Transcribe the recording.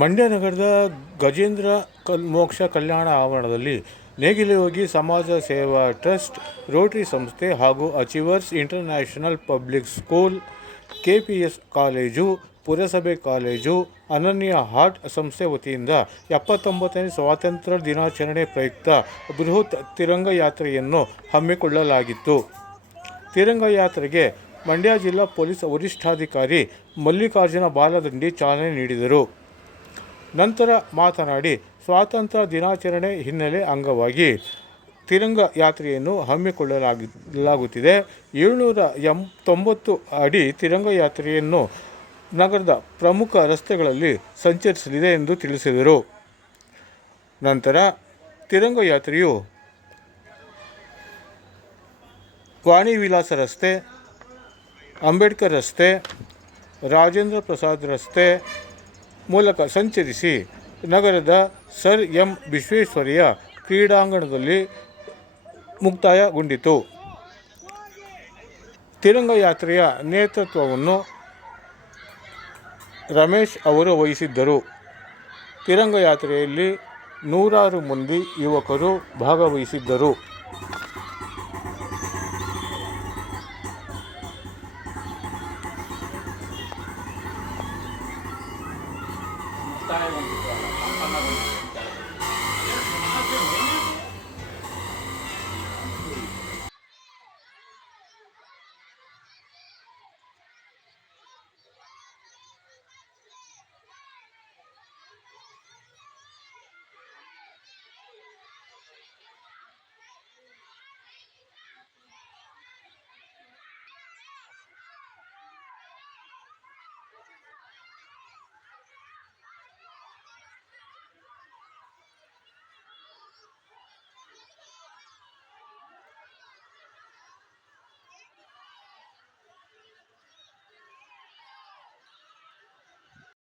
ಮಂಡ್ಯ ನಗರದ ಗಜೇಂದ್ರ ಕಲ್, ಮೋಕ್ಷ ಕಲ್ಯಾಣ ಆವರಣದಲ್ಲಿ ನೇಗಿಲುಯೋಗಿ ಸಮಾಜ ಸೇವಾ ಟ್ರಸ್ಟ್, ರೋಟರಿ ಸಂಸ್ಥೆ ಹಾಗೂ achievers international public school, KPS college, ಪುರಸಭೆ ಕಾಲೇಜು, ಅನನ್ಯ ಹಾರ್ಟ್ ಸಂಸ್ಥೆ ವತಿಯಿಂದ ಎಪ್ಪತ್ತೊಂಬತ್ತನೇ ಸ್ವಾತಂತ್ರ್ಯ ದಿನಾಚರಣೆ ಪ್ರಯುಕ್ತ ಬೃಹತ್ ತಿರಂಗ ಯಾತ್ರೆಯನ್ನು ಹಮ್ಮಿಕೊಳ್ಳಲಾಗಿತ್ತು. ತಿರಂಗ ಯಾತ್ರೆಗೆ ಮಂಡ್ಯ ಜಿಲ್ಲಾ ಪೊಲೀಸ್ ವರಿಷ್ಠಾಧಿಕಾರಿ ಮಲ್ಲಿಕಾರ್ಜುನ ಬಾಲದಂಡಿ ಚಾಲನೆ ನೀಡಿದರು. ನಂತರ ಮಾತನಾಡಿ, ಸ್ವಾತಂತ್ರ್ಯ ದಿನಾಚರಣೆ ಹಿನ್ನೆಲೆ ಅಂಗವಾಗಿ ತಿರಂಗ ಯಾತ್ರೆಯನ್ನು ಹಮ್ಮಿಕೊಳ್ಳಲಾಗಲಾಗುತ್ತಿದೆ ಏಳ್ನೂರ ಎಂಬತ್ತೊಂಬತ್ತು ತೊಂಬತ್ತು ಅಡಿ ತಿರಂಗ ಯಾತ್ರೆಯನ್ನು ನಗರದ ಪ್ರಮುಖ ರಸ್ತೆಗಳಲ್ಲಿ ಸಂಚರಿಸಲಿದೆ ಎಂದು ತಿಳಿಸಿದರು. ನಂತರ ತಿರಂಗ ಯಾತ್ರೆಯು ವಾಣಿ ವಿಲಾಸ ರಸ್ತೆ, ಅಂಬೇಡ್ಕರ್ ರಸ್ತೆ, ರಾಜೇಂದ್ರ ಪ್ರಸಾದ್ ರಸ್ತೆ ಮೂಲಕ ಸಂಚರಿಸಿ ನಗರದ ಸರ್ ಎಂ ವಿಶ್ವೇಶ್ವರಯ್ಯ ಕ್ರೀಡಾಂಗಣದಲ್ಲಿ ಮುಕ್ತಾಯಗೊಂಡಿತು. ತಿರಂಗ ಯಾತ್ರೆಯ ನೇತೃತ್ವವನ್ನು ರಮೇಶ್ ಅವರು ವಹಿಸಿದ್ದರು. ತಿರಂಗ ಯಾತ್ರೆಯಲ್ಲಿ ನೂರಾರು ಮಂದಿ ಯುವಕರು ಭಾಗವಹಿಸಿದ್ದರು. 三 a 公司知他那个